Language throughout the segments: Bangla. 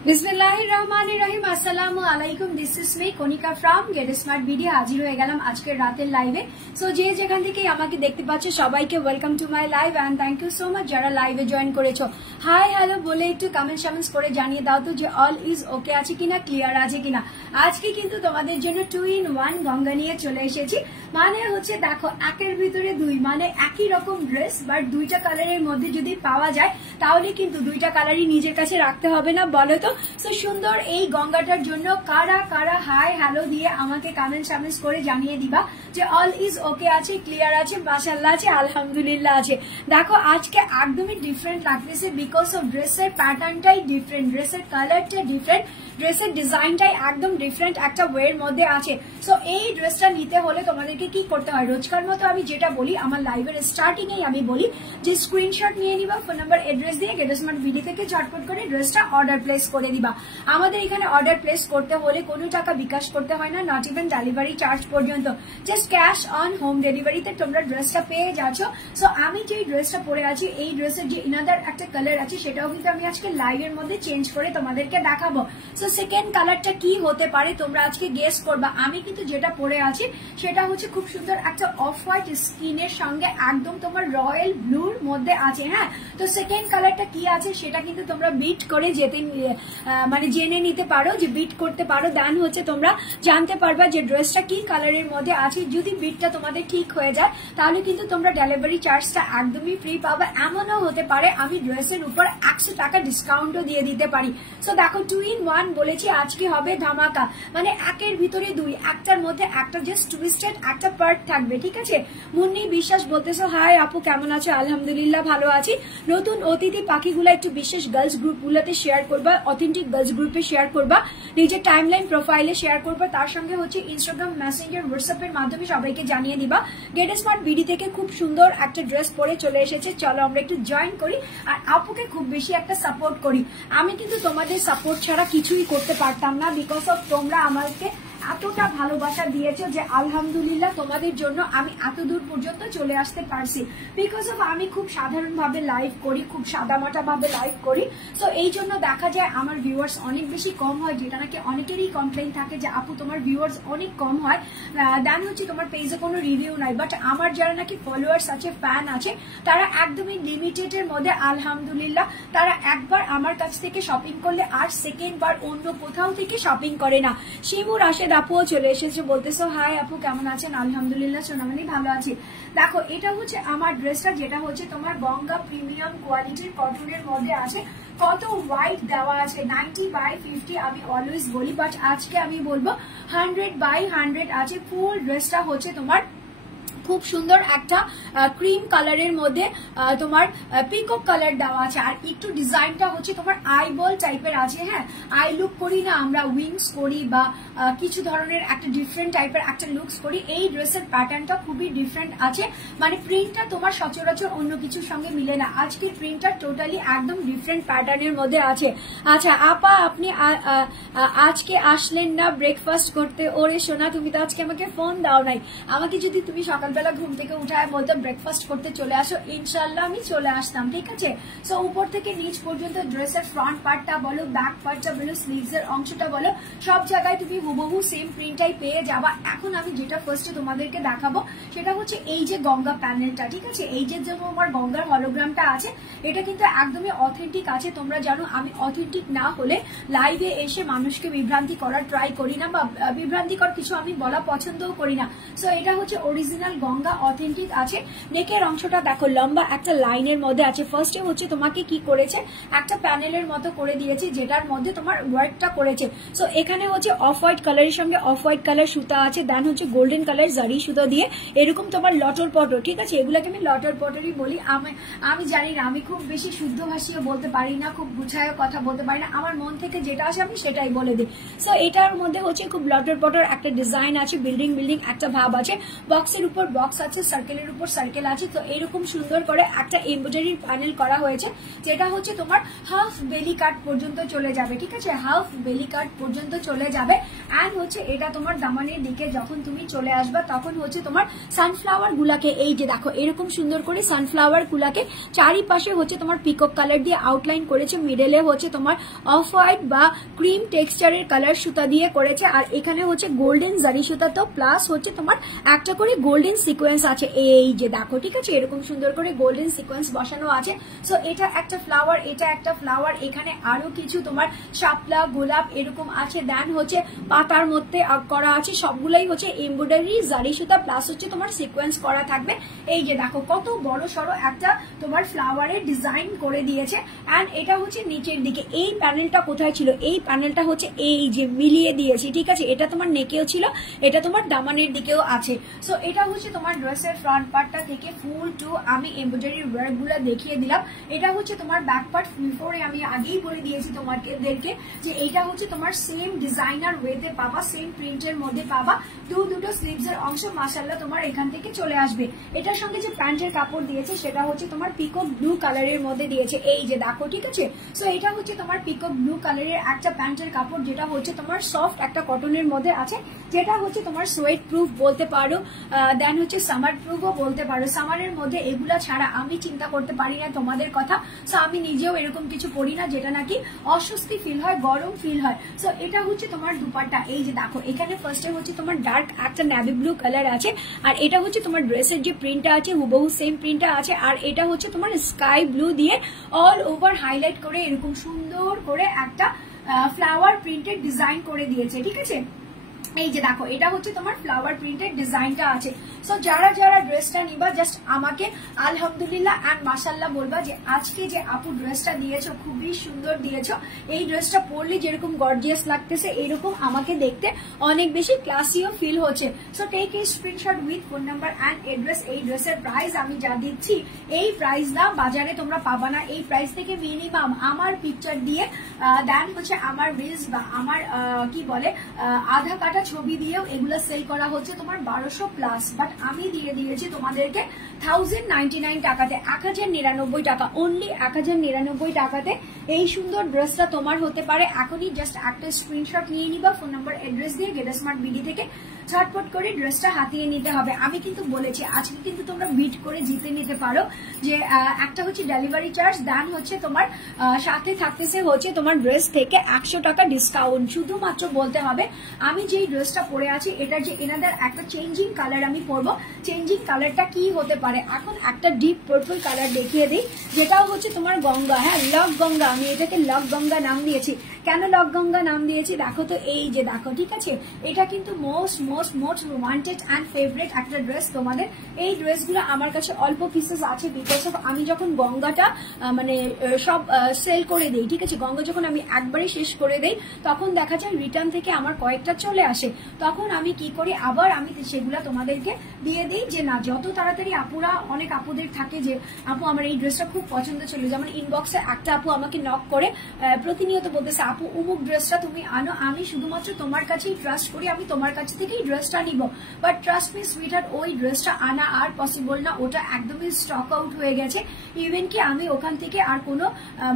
बिस्मिल्लाहिर्रहमानिर्रहीम अस्सलामु आलाइकुम। This is me Kanika from Get Smart Media. हाजिर হয়ে গেলাম আজকের রাতের লাইভে। সো যে যেখান থেকে আমাকে দেখতে পাচ্ছ সবাইকে welcome to my live and thank you so much যারা লাইভে জয়েন করেছো। হাই হ্যালো বলে একটু কমেন্টস করে জানিয়ে দাও তো যে অল ইজ ওকে আছে কিনা, ক্লিয়ার আছে কিনা। আজকে কিন্তু তোমাদের জন্য 2 in 1 গঙ্গা নিয়ে চলে এসেছি। মানে হচ্ছে দেখো একের ভিতরে দুই, মানে একই রকম ড্রেস বাট দুইটা কালারের মধ্যে যদি পাওয়া যায় তাহলে কিন্তু দুইটা কালারই নিজের কাছে রাখতে হবে না, বলো তো। সো সুন্দর এই গঙ্গাটার জন্য কারা কারা হাই হ্যালো দিয়ে আমাকে কমেন্টস করে জানিয়ে দিবা যে অল ইজ ওকে আছে, ক্লিয়ার আছে, মাশাআল্লাহ আছে, আলহামদুলিল্লাহ আছে। দেখো আজকে একদমই ডিফারেন্ট লাগতেছে বিকজ অফ ড্রেসের প্যাটার্নটাই ডিফারেন্ট, ড্রেসের কালারটা ডিফারেন্ট, ড্রেসের ডিজাইনটাই একদম ডিফারেন্ট একটা ওয়ের মধ্যে আছে। সো এই ড্রেসটা নিতে হলে তোমাদেরকে কি করতে হয়, রোজকার মতো আমি যেটা বলি আমার লাইভের স্টার্টিং এই আমি বলি যে স্ক্রিনশট নিয়ে নিবা, ফোন নাম্বার এড্রেস দিয়ে গেট স্মার্ট ভিডিও থেকে ঝটপট করে ড্রেসটা অর্ডার প্লেস করে দিবা। আমাদের এখানে অর্ডার প্লেস করতে হলে কোনো টাকা বিকাশ করতে হয় না, নট ইভেন ডেলিভারি চার্জ পর্যন্ত, জাস্ট ক্যাশ অন হোম ডেলিভারিতে তোমরা ড্রেসটা পেয়ে যাচ্ছ। সো আমি যে ড্রেসটা পরে আছি এই ড্রেসের যে ইনাদার একটা কালার আছে সেটাও কিন্তু আমি আজকে লাইভের মধ্যে চেঞ্জ করে তোমাদেরকে দেখাবো। সো সেকেন্ড কালারটা কি হতে পারে তোমরা আজকে গেস করবা। আমি কিন্তু যেটা পরে আছি সেটা হচ্ছে খুব সুন্দর একটা অফ হোয়াইট স্কিনের সঙ্গে একদম তোমার রয়্যাল ব্লুর মধ্যে আছে। হ্যাঁ, তো সেকেন্ড কালারটা কি আছে সেটা কিন্তু তোমরা বিট করে মানে জেনে নিতে পারো, যে বিট করতে পারো, দেন হচ্ছে তোমরা জানতে পারবা যে ড্রেসটা কি কালারের মধ্যে আছে। যদি বিটটা তোমাদের ঠিক হয়ে যায় তাহলে কিন্তু তোমরা ডেলিভারি চার্জটা একদমই ফ্রি পাবে। এমনও হতে পারে আমি ড্রেসের উপর 100 টাকা ডিসকাউন্টও দিয়ে দিতে পারি। সো দেখো 2 in 1 বলেছি আজকে হবে ধামাকা, মানে একের ভিতরে দুই, একটার মধ্যে একটা জাস্ট টুইস্টেড একটা পার্ট থাকবে, ঠিক আছে। মুন্নি বিশ্বাস বলতেছো হাই আপু কেমন আছো, আলহামদুলিল্লাহ ভালো আছি। নতুন অতিথি পাখিগুলো একটু বিশেষ গার্লস গ্রুপগুলোতে শেয়ার করবা, অথেন্টিক গার্লস গ্রুপে শেয়ার করবা, নিজের টাইমলাইন প্রোফাইলে শেয়ার করবা, তার সঙ্গে হচ্ছে ইনস্টাগ্রাম মেসেঞ্জার হোয়াটসঅ্যাপ এর মাধ্যমে সবাইকে জানিয়ে দিবা গেট স্মার্ট বিডি থেকে খুব সুন্দর একটা ড্রেস পরে চলে এসেছে। চলো আমরা একটু জয়েন করি আর আপুকে খুব বেশি একটা সাপোর্ট করি। আমি কিন্তু তোমাদের সাপোর্ট ছাড়া কিছুই করতে পারতাম না বিকজ অফ তোমরা আমাকে এতটা ভালোবাসা দিয়েছো যে আলহামদুলিল্লাহ তোমাদের জন্য আমি এত দূর পর্যন্ত চলে আসতে পারছি। বিকজ অফ আমি খুব সাধারণভাবে লাইভ করি, খুব সাদামাটা ভাবে লাইভ করি। তো এই জন্য দেখা যায় আমার ভিউয়ার্স অনেক বেশি কম হয়, যেটা নাকি অনেকেরই কমপ্লেন থাকে যে আপু তোমার ভিউয়ার্স অনেক কম হয়, দেন হচ্ছে তোমার পেজে কোনো রিভিউ নাই। বাট আমার যারা নাকি ফলোয়ার্স আছে, ফ্যান আছে, তারা একদমই লিমিটেড এর মধ্যে আলহামদুলিল্লাহ তারা একবার আমার কাছ থেকে শপিং করলে আর সেকেন্ড বার অন্য কোথাও থেকে শপিং করে না। শিমুর রাশেদ আপুও চলে এসেছে, বলতেছো হাই আপু কেমন আছেন, আলহামদুলিল্লাহ সোনামণি ভালো আছি। দেখো এটা হচ্ছে আমার ড্রেসটা, যেটা হচ্ছে তোমার গঙ্গা প্রিমিয়াম কোয়ালিটির কটনের মধ্যে আছে। কত হোয়াইট দেওয়া আছে, 90/50 আমি অলওয়েজ বলি, বাট আজকে আমি বলবো 100/100 আছে। ফুল ড্রেসটা হচ্ছে তোমার খুব সুন্দর একটা ক্রিম কালারের মধ্যে তোমার পিকক কালার দেওয়া আছে, আর একটু ডিজাইনটা হচ্ছে তোমার আই বল টাইপের আছে। হ্যাঁ, আই লুক করি না আমরা, উইংস করি বা কিছু ধরনের একটা ডিফারেন্ট টাইপের একটা লুকস করি। এই ড্রেসের প্যাটার্নটা খুবই ডিফারেন্ট আছে, মানে প্রিন্টটা তোমার সচরাচর অন্য কিছুর সঙ্গে মিলে না। আজকের প্রিন্টটা টোটালি একদম ডিফারেন্ট প্যাটার্নের মধ্যে আছে। আচ্ছা আপা আপনি আজকে আসলেন না ব্রেকফাস্ট করতে? ওরে সোনা তুমি তো আজকে আমাকে ফোন দাও নাই, আমাকে যদি তুমি সকালবেলা ঘুম থেকে উঠায় বলতো ব্রেকফাস্ট করতে চলে আসো, ইনশাল্লাহ আমি চলে আসতাম, ঠিক আছে। সো উপর থেকে নিচ পর্যন্ত ড্রেসের ফ্রন্ট পার্টটা বলো, ব্যাক পার্টটা বলো, স্লিভস এর অংশটা বলো, সব জায়গায় তুমি হুবহু সেম প্রিন্টটাই পেয়ে যাবা। এখন আমি যেটা ফার্স্টে তোমাদেরকে দেখাবো সেটা হচ্ছে এই যে গঙ্গা প্যানেলটা, ঠিক আছে। এই যে আমার গঙ্গার হলোগ্রামটা আছে এটা কিন্তু একদমই অথেন্টিক আছে। তোমরা জানো আমি অথেন্টিক না হলে লাইভে এসে মানুষকে বিভ্রান্তি করার ট্রাই করি না, বা বিভ্রান্তিকর কিছু আমি বলা পছন্দও করি না। সো এটা হচ্ছে অরিজিনাল গঙ্গা, অথেন্টিক আছে। নেকের অংশটা দেখো লম্বা একটা লাইনের মধ্যে আছে। ফার্স্টে হচ্ছে তোমাকে কি করেছে, একটা প্যানেলের মতো করে দিয়েছে যেটার মধ্যে তোমার ওয়ার্কটা করেছে। সো এখানে হচ্ছে অফ হোয়াইট কালারের সঙ্গে অফ হোয়াইট কালার সুতা আছে, দেন হচ্ছে গোল্ডেন কালার জারি সুতো দিয়ে এরকম তোমার লটর পটর, ঠিক আছে। এগুলোকে আমি লটর পটরই বলি। আমি জানি না, আমি খুব বেশি শুদ্ধ ভাষীয় বলতে পারি না, খুব গুছায় কথা বলতে পারি না, আমার মন থেকে যেটা আসে আমি সেটাই বলে দিই। সো এটার মধ্যে হচ্ছে খুব লটর পটর একটা ডিজাইন আছে, বিল্ডিং একটা ভাব আছে, বক্সের উপর বক্স আছে, সার্কেলের উপর সার্কেল আছে। তো এরকম সুন্দর করে একটা এমব্রয়ডারি প্যানেল করা হয়েছে যেটা হচ্ছে তোমার হাফ বেলি কাট পর্যন্ত চলে যাবে, ঠিক আছে। হাফ বেলি কাট পর্যন্ত চলে যাবে অ্যান্ড হচ্ছে এটা তোমার দামানের দিকে যখন তুমি চলে আসবা তখন হচ্ছে তোমার সানফ্লাওয়ার গুলাকে এই যে দেখো এরকম সুন্দর করে সানফ্লাওয়ার গুলাকে চারিপাশে হচ্ছে তোমার পিকক কালার দিয়ে আউটলাইন করেছে, মিডলে হচ্ছে তোমার অফ হোয়াইট বা ক্রিম টেক্সচারের কালার সুতা দিয়ে করেছে, আর এখানে হচ্ছে গোল্ডেন জারি সুতা তো প্লাস হচ্ছে তোমার একটা করে গোল্ডেন সিকোয়েন্স আছে এই যে দেখো, ঠিক আছে, এরকম সুন্দর করে গোল্ডেন সিকোয়েন্স বসানো আছে। সো এটা একটা ফ্লাওয়ার, এটা একটা ফ্লাওয়ার, এখানে আরো কিছু তোমার শাপলা গোলাপ এরকম আছে, দেন হচ্ছে পাতার মধ্যে করা আছে, সবগুলাই হচ্ছে এমব্রয়ডারি জারি সুতা প্লাস হচ্ছে তোমার সিকোয়েন্স করা থাকবে। এই যে দেখো কত বড় সড়ো একটা তোমার ফ্লাওয়ারের ডিজাইন করে দিয়েছে। অ্যান্ড এটা হচ্ছে নিচের দিকে, এই প্যানেলটা কোথায় ছিল, এই প্যানেলটা হচ্ছে এই যে মিলিয়ে দিয়েছি, ঠিক আছে, এটা তোমার নেকেও ছিল, এটা তোমার দামানের দিকেও আছে। সো এটা হচ্ছে তোমার ড্রেসের ফ্রন্ট পার্টটা থেকে ফুল টু আমি এমব্রয়ডারি ওয়ার্ক গুলা দেখিয়ে দিলাম। এটা হচ্ছে তোমার ব্যাক পার্ট, বিফোরে আমি আগেই বলে দিয়েছি তোমাদেরকে যে এটা হচ্ছে তোমার সেম ডিজাইনার ওয়েতে পাবা, সেম প্রিন্টের মধ্যে পাবা, দুটো স্লিভস এর অংশ মাশাআল্লাহ তোমার এখান থেকে চলে আসবে। এটার সঙ্গে যে প্যান্টের কাপড় দিয়েছে সেটা হচ্ছে তোমার পিকক ব্লু কালারের মধ্যে দিয়েছে এই যে দেখো, ঠিক আছে। সো এটা হচ্ছে তোমার পিকক ব্লু কালারের একটা প্যান্টের কাপড় যেটা হচ্ছে তোমার সফট একটা কটনের মধ্যে আছে, যেটা হচ্ছে তোমার সোয়েট প্রুফ বলতে পারো, দেন হচ্ছে সামার প্রুফও বলতে পারো। সামারের মধ্যে এগুলা ছাড়া আমি চিন্তা করতে পারি না তোমাদের কথা। সো আমি নিজেও এরকম কিছু পরি না যেটা নাকি অস্বস্তি ফিল হয়, গরম ফিল হয়। সো এটা হচ্ছে তোমার দুপাট্টা, এই যে দেখো এখানে ফার্স্টে হচ্ছে তোমার ডার্ক একটা নেভি ব্লু কালার আছে, আর এটা হচ্ছে তোমার ড্রেসের যে প্রিন্টটা আছে হুবহু সেম প্রিন্টটা আছে, আর এটা হচ্ছে তোমার স্কাই ব্লু দিয়ে অল ওভার হাইলাইট করে এরকম সুন্দর করে একটা ফ্লাওয়ার প্রিন্টেড ডিজাইন করে দিয়েছে, ঠিক আছে। এই যে দেখো এটা হচ্ছে তোমার ফ্লাওয়ার প্রিন্টেড ডিজাইনটা আছে। সো যারা যারা ড্রেসটা নিবা জাস্ট আমাকে আলহামদুলিল্লাহ এন্ড মাশাআল্লাহ বলবা যে আজকে যে আপু ড্রেসটা দিয়েছো খুবই সুন্দর দিয়েছো, এই ড্রেসটা পরলে যেরকম গর্জিয়াস লাগতেছে এরকম আমাকে দেখতে অনেক বেশি ক্লাসিও ফিল হচ্ছে। So take a screenshot with phone number and address. এই ড্রেসের প্রাইস আমি যা দিচ্ছি এই প্রাইস না বাজারে তোমরা পাবা না, এই প্রাইস থেকে মিনিমাম আমার পিকচার দিয়ে দেন হচ্ছে আমার রিলস বা আমার কি বলে আধা কাটা ছবি দিয়েও এগুলো সেল করা হচ্ছে তোমার 1200 প্লাস, বাট আমি দিয়ে দিয়েছি তোমাদেরকে 1099 টাকাতে, 1099 টাকা, অনলি 1099 টাকাতে এই সুন্দর ড্রেসটা তোমার হতে পারে। এখনই জাস্ট একটা স্ক্রিনশট নিয়ে নিবা ফোন নাম্বার এড্রেস দিয়ে গেট স্মার্ট বিডি থেকে, ঝটপট করে ড্রেসটা হাতিয়ে নিতে হবে। আমি কিন্তু বলেছি আজকে কিন্তু তোমরা বিট করে জিতে নিতে পারো, যে একটা হচ্ছে ডেলিভারি চার্জ, দেন হচ্ছে তোমার সাথে থাকতেছে হচ্ছে তোমার ড্রেস থেকে 100 টাকা ডিসকাউন্ট। শুধুমাত্র বলতে হবে আমি যেই ড্রেসটা পরে আছি এটার যে এনাদের একটা চেঞ্জিং কালার আমি পরবো, চেঞ্জিং কালারটা কি হতে পারে। এখন একটা ডিপ পার্পল কালার দেখিয়ে দিই, যেটাও হচ্ছে তোমার গঙ্গা, হ্যাঁ লক গঙ্গা, আমি এটাকে লক গঙ্গা নাম দিয়েছি। কেন লক গঙ্গা নাম দিয়েছি দেখো তো, এই যে দেখো, ঠিক আছে, এটা কিন্তু মোস্ট ওয়ান্টেড অ্যান্ড ফেভারিট একটা ড্রেস তোমাদের। এই ড্রেসগুলো আমার কাছে অল্প পিসেস আছে বিকজ অফ আমি যখন গঙ্গাটা মানে সব সেল করে দিই, ঠিক আছে, গঙ্গা যখন আমি একবারে শেষ করে দেই তখন দেখা যায় রিটার্ন থেকে আমার কয়েকটা চলে আসে, তখন আমি কি করি আবার আমি সেগুলা তোমাদেরকে দিয়ে দিই, যে না যত তাড়াতাড়ি আপুরা, অনেক আপুদের থাকে যে আপু আমার এই ড্রেসটা খুব পছন্দ ছিল, যেমন ইনবক্সে একটা আপু আমাকে নক করে প্রতিনিয়ত বলতেছে আপু অমুক ড্রেসটা তুমি আনো, আমি শুধুমাত্র তোমার কাছেই ট্রাস্ট করি, আমি তোমার কাছে থেকেই ড্রেসটা নিব, বাট ট্রাস্ট মি সুইটহার্ট ওই ড্রেসটা আনা আর পসিবল না, ওটা একদমই স্টক আউট হয়ে গেছে। ইভেন কি আমি ওখান থেকে আর কোনো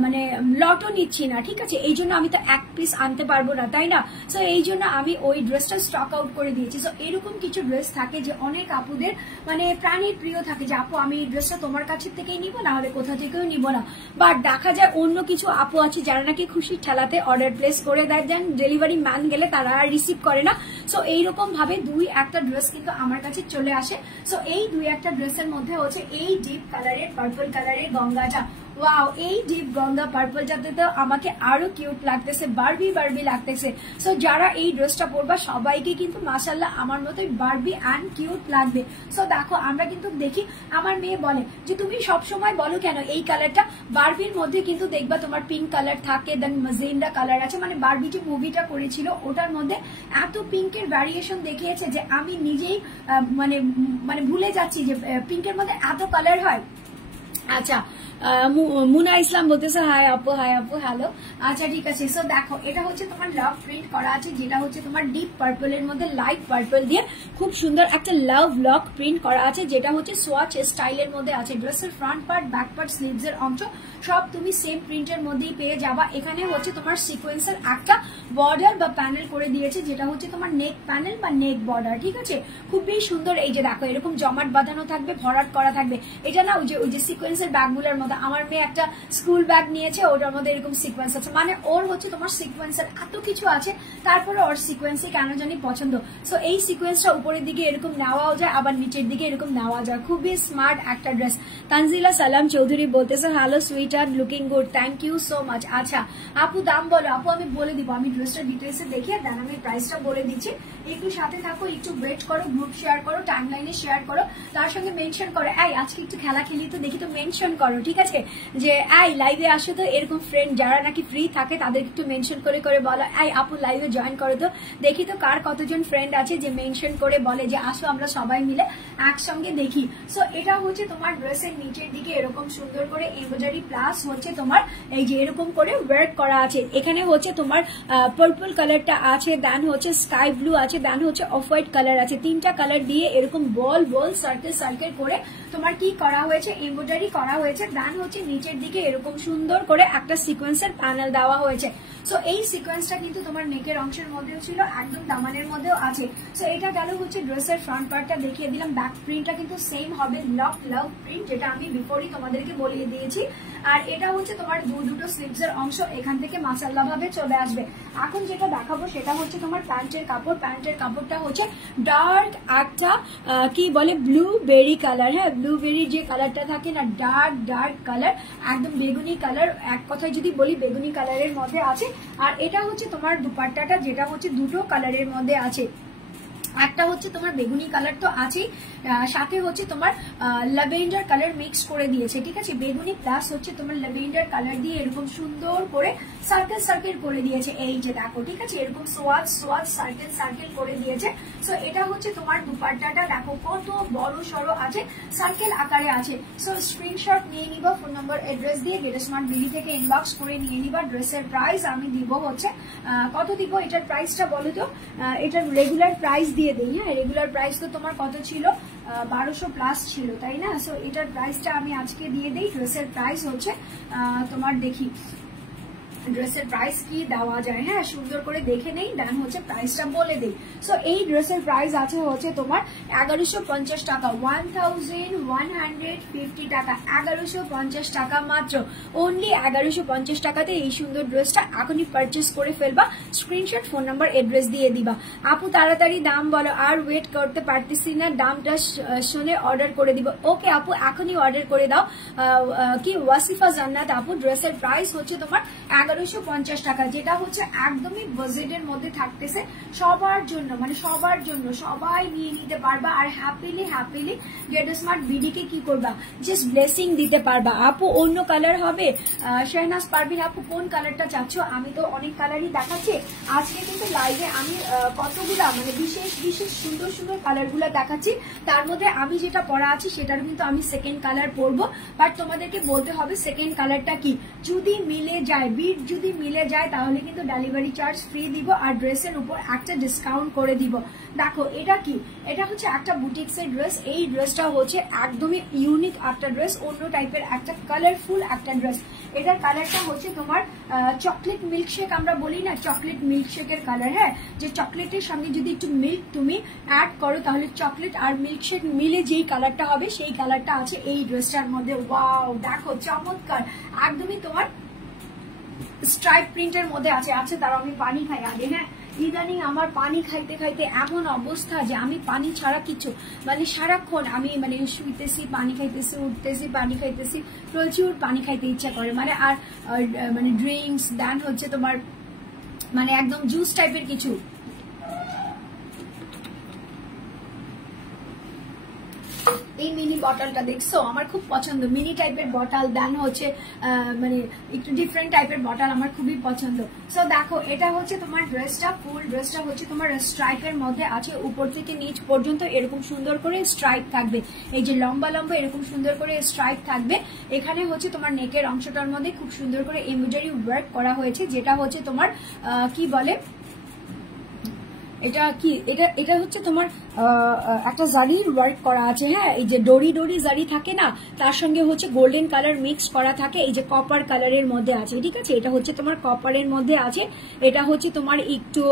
মানে লটও নিচ্ছি না, ঠিক আছে, এই জন্য আমি তো এক পিস আনতে পারবো না, তাই না। সো এই জন্য আমি ওই ড্রেসটা স্টক আউট করে দিয়েছি। সো এরকম কিছু ড্রেস থাকে যে অনেক আপুদের মানে প্রাণীর প্রিয় থাকে, যে আপু আমি এই ড্রেসটা তোমার কাছে থেকেই নিবো, না হলে কোথা থেকেও নিবো না, বাট দেখা যায় অন্য কিছু আপু আছে যারা নাকি খুশির ঠেলাতে অর্ডার প্লেস করে দেয়, দেন ডেলিভারি ম্যান গেলে তারা আর রিসিভ করে না। সো এইরকম ভাবে দুই একটা ড্রেস কিন্তু আমার কাছে চলে আসে। সো এই দুই একটা ড্রেসের মধ্যে হচ্ছে এই ডিপ কালারের পার্পল কালারের গঙ্গাটা, ওয়াও, এই ডিপ গঙ্গা পার্পলটাতে তো আমাকে আরো কিউট লাগতেছে, বারবি লাগতেছে। সো যারা এই ড্রেসটা পরবা সবাইকে কিন্তু মাশাআল্লাহ আমার মতোই বারবি অ্যান্ড কিউট লাগবে। সো দেখো আমরা কিন্তু দেখি, আমার মেয়ে বলে যে তুমি সবসময় বলো কেন এই কালারটা, বারবির মধ্যে কিন্তু দেখবা তোমার পিঙ্ক কালার থাকে, দেন মাজেন্ডা কালার আছে, মানে বারবি যে মুভিটা করেছিল ওটার মধ্যে এত পিঙ্কের ভ্যারিয়েশন দেখিয়েছে যে আমি নিজেই মানে ভুলে যাচ্ছি যে পিঙ্কের মধ্যে এত কালার হয়। আচ্ছা মুনা ইসলাম বলতেছে হাই আপু হ্যালো। আচ্ছা ঠিক আছে। সো দেখো এটা হচ্ছে তোমার লাভ প্রিন্ট করা আছে, যেটা হচ্ছে তোমার ডিপ পার্পলের মধ্যে লাইট পার্পল দিয়ে খুব সুন্দর একটা লাভ লক প্রিন্ট করা আছে, যেটা হচ্ছে সোয়াচ স্টাইলের মধ্যে আছে। ড্রেসের front part, back part, sleeves এর অংশ সব তুমি সেম প্রিন্টের মধ্যেই পেয়ে যাবা। এখানে হচ্ছে তোমার সিকোয়েন্সের একটা বর্ডার বা প্যানেল করে দিয়েছে, যেটা হচ্ছে তোমার নেক প্যানেল বা নেক বর্ডার, ঠিক আছে। খুবই সুন্দর। এই যে দেখো এরকম জমাট বাঁধানো থাকবে, ভরাট করা থাকবে। এটা না ওই যে সিকোয়েন্সের ব্যাগগুলোর মধ্যে, আমার মেয়ে একটা স্কুল ব্যাগ নিয়েছে, ওটার মধ্যে এরকম সিকোয়েন্স আছে, মানে ওর হচ্ছে তোমার সিকোয়েন্সের এত কিছু আছে, তারপরে ওর সিকোয়েন্সই কেন জানি পছন্দ। সো এই সিকোয়েন্সটা উপরের দিকে এরকম নেওয়াও যায়, আবার নিচের দিকে এরকম নেওয়া যায়। খুবই স্মার্ট একটা ড্রেস। তানজিলা সালাম চৌধুরী বলতেছে hello sweater, looking good, thank you so much. আচ্ছা আপু দাম বলো। আপু আমি বলে দিব, আমি ড্রেসটা ডিটেলসে দেখিয়ে দেন আমি প্রাইসটা বলে দিচ্ছি। একটু সাথে থাকো, একটু ওয়েট করো, গ্রুপ শেয়ার করো, টাইম লাইনে শেয়ার করো, তার সঙ্গে মেনশন করো এই আজকে একটু খেলা খেলি তো দেখি, তো মেনশন করো, ঠিক আছে, যে এই লাইভে আসো তো। এরকম ফ্রেন্ড যারা নাকি ফ্রি থাকে তাদের একটু মেনশন করে করে বলো এই আপু লাইভে জয়েন করো তো, দেখি তো কার কতজন ফ্রেন্ড আছে যে মেনশন করে বলে যে আসো আমরা সবাই মিলে একসঙ্গে দেখি। সো এটা হচ্ছে তোমার ড্রেসের নিচের দিকে এরকম সুন্দর করে এমব্রয়ডারি প্লাস হচ্ছে তোমার এই যে এরকম করে ওয়ার্ক করা আছে। এখানে হচ্ছে তোমার পার্পল কালারটা আছে, দেন হচ্ছে স্কাই ব্লু আছে, দেন হচ্ছে অফ হোয়াইট কালার আছে। তিনটা কালার দিয়ে এরকম বল বল সার্কেল সার্কেল করে তোমার কি করা হয়েছে, এমব্রয়ডারি করা হয়েছে। দেন হচ্ছে নিচের দিকে এরকম সুন্দর করে একটা সিকোয়েন্সের প্যানেল দেওয়া হয়েছে। সো এই সিকোয়েন্সটা কিন্তু তোমার নেকের অংশের মধ্যেও ছিল, একদম দামানের মধ্যেও আছে। সো এটা গেল হচ্ছে ড্রেসের ফ্রন্ট পার্টটা দেখিয়ে দিলাম। ব্যাক প্রিন্টটা কিন্তু সেম হবে, লাভ প্রিন্ট, যেটা আমি বিফোরই তোমাদেরকে বলিয়ে দিয়েছি। আর এটা হচ্ছে তোমার দুটো স্লিভস এর অংশ এখান থেকে মাসাল্লা ভাবে চলে আসবে। এখন যেটা দেখাবো সেটা হচ্ছে তোমার প্যান্টের কাপড়। প্যান্টের কাপড়টা হচ্ছে ডার্ক একটা কি বলে ব্লুবেরি কালার। হ্যাঁ, ব্লুবেরির যে কালারটা থাকে না, ডার্ক কালার, একদম বেগুনি কালার, এক কথায় যদি বলি বেগুনি কালারের মধ্যে আছে। আর এটা হচ্ছে তোমার দুপাট্টাটা, যেটা হচ্ছে দুটো কালারের মধ্যে আছে। একটা হচ্ছে তোমার বেগুনি কালার তো আছেই, সাথে হচ্ছে তোমার ল্যাভেন্ডার কালার মিক্স করে দিয়েছে, ঠিক আছে। বেগুনি প্লাস হচ্ছে তোমার ল্যাভেন্ডার কালার দিয়ে এরকম সুন্দর করে সার্কেল সার্কেল করে দিয়েছে। এই যে দেখো, ঠিক আছে, এরকম সোয়াচ সার্কেল সার্কেল করে দিয়েছে। সো এটা হচ্ছে তোমার দুপাট্টাটা, দেখো কত বড় সড়ো আছে, সার্কেল আকারে আছে। সো স্ক্রিনশট নিয়ে নিবা, ফোন নাম্বার অ্যাড্রেস দিয়ে গেট স্মার্ট বিডি থেকে ইনবক্স করে নিয়ে নিবা। ড্রেসের প্রাইস আমি দিব হচ্ছে কত দিব, এটার প্রাইসটা বলো তো। এটার রেগুলার প্রাইস দিয়ে দিই। হ্যাঁ, রেগুলার প্রাইস তো তোমার কত ছিল, 1200 প্লাস ছিল, তাই না। সো এটার প্রাইসটা আমি আজকে দিয়ে দিই। ড্রেসের প্রাইস হচ্ছে তোমার দেখি ড্রেসের প্রাইস কি দেওয়া যায়, হ্যাঁ সুন্দর করে দেখে নেই, দেন হচ্ছে প্রাইসটা বলে দিই। সো এই ড্রেসের প্রাইস আছে হচ্ছে তোমার 1150 টাকা, 1150 টাকা, 1150 টাকা মাত্র, অনলি 1150 টাকাতে এই সুন্দর ড্রেসটা এখনই পারচেস করে ফেলবা। স্ক্রিনশট, ফোন নাম্বার, অ্যাড্রেস দিয়ে দিবা। আপু তাড়াতাড়ি দাম বলো, আর ওয়েট করতে পারতেছি না, দামটা শুনে অর্ডার করে দিব। ওকে আপু, এখনই অর্ডার করে দাও। কি ওয়াসিফা জান্নাত আপু, ড্রেসের প্রাইস হচ্ছে তোমার 1150 টাকা, যেটা হচ্ছে একদমই বাজেটের মধ্যে থাকতেছে সবার জন্য, মানে সবার জন্য, সবাই নিয়ে নিতে পারবা। আর হ্যাপিলি গেট স্মার্ট বিডিকে কি করবা, জাস্ট ব্লেসিং দিতে পারবা। আপু অন্য কালার হবে, শেহনাজ পারভিন আপু কোন কালারটা চাচ্ছ? আমি তো অনেক কালারই দেখাচ্ছি আজকে, কিন্তু লাইভে আমি কতগুলা মানে বিশেষ সুন্দর সুন্দর কালার গুলা দেখাচ্ছি। তার মধ্যে আমি যেটা পরা আছি সেটার কিন্তু আমি সেকেন্ড কালার পরবো, বাট তোমাদেরকে বলতে হবে সেকেন্ড কালারটা কি। যদি মিলে যায়, বিট যদি মিলে যায়, তাহলে কিন্তু ডেলিভারি চার্জ ফ্রি দিব, আর ড্রেসের উপর একটা ডিসকাউন্ট করে দিব। দেখো এটা কি, এটা হচ্ছে একটা বুটিক্সের ড্রেস। এই ড্রেসটা হচ্ছে একদমই ইউনিক একটা ড্রেস, অন্য টাইপের একটা কালারফুল একটা ড্রেস। এটার কালারটা হচ্ছে তোমার চকলেট মিল্কশেক, আমরা বলি না চকলেট মিল্কশেকের কালার। হ্যাঁ, যে চকলেটের সঙ্গে যদি একটু মিল্ক তুমি অ্যাড করো, তাহলে চকলেট আর মিল্কশেক মিলে যেই কালারটা হবে সেই কালারটা আছে এই ড্রেসটার মধ্যে। ওয়াও, দেখো চমৎকার, একদমই তোমার স্ট্রাইপ প্রিন্টের মধ্যে আছে। আচ্ছা তার আমি পানি খাই আগে। হ্যাঁ, ইদানিং আমার পানি খাইতে খাইতে এমন অবস্থা যে আমি পানি ছাড়া কিছু মানে সারাক্ষণ আমি মানে শুইতেছি পানি খাইতেছি, উঠতেছি পানি খাইতেছি, প্রচুর পানি খাইতে ইচ্ছা করে। মানে আর মানে ড্রিঙ্কস, দেন হচ্ছে তোমার মানে একদম জুস টাইপের কিছু। এই মিনি বটলটা দেখছো আমার খুব পছন্দ, মিনি টাইপের বটল, দেন হচ্ছে মানে একটু ডিফারেন্ট টাইপের বটল আমার খুবই পছন্দ। সো দেখো এটা হচ্ছে তোমার ড্রেসটা, ফুল ড্রেসটা হচ্ছে তোমার স্ট্রাইপের মধ্যে আছে, উপর থেকে নিচ পর্যন্ত এরকম সুন্দর করে স্ট্রাইপ থাকবে, এই যে লম্বা লম্বা এরকম সুন্দর করে স্ট্রাইপ থাকবে। এখানে হচ্ছে তোমার নেকের অংশটার মধ্যে খুব সুন্দর করে এমব্রয়ডারি ওয়ার্ক করা হয়েছে, যেটা হচ্ছে তোমার কি বলে এটা কি, এটা হচ্ছে তোমার একটা জারির ওয়ার্ক করা আছে। হ্যাঁ, এই যে ডরি ডরি জারি থাকে না, তার সঙ্গে হচ্ছে গোল্ডেন কালার মিক্স করা থাকে, এই যে কপার কালারের মধ্যে আছে, ঠিক আছে, এটা হচ্ছে তোমার কপারের মধ্যে আছে, এটা হচ্ছে তোমার একটু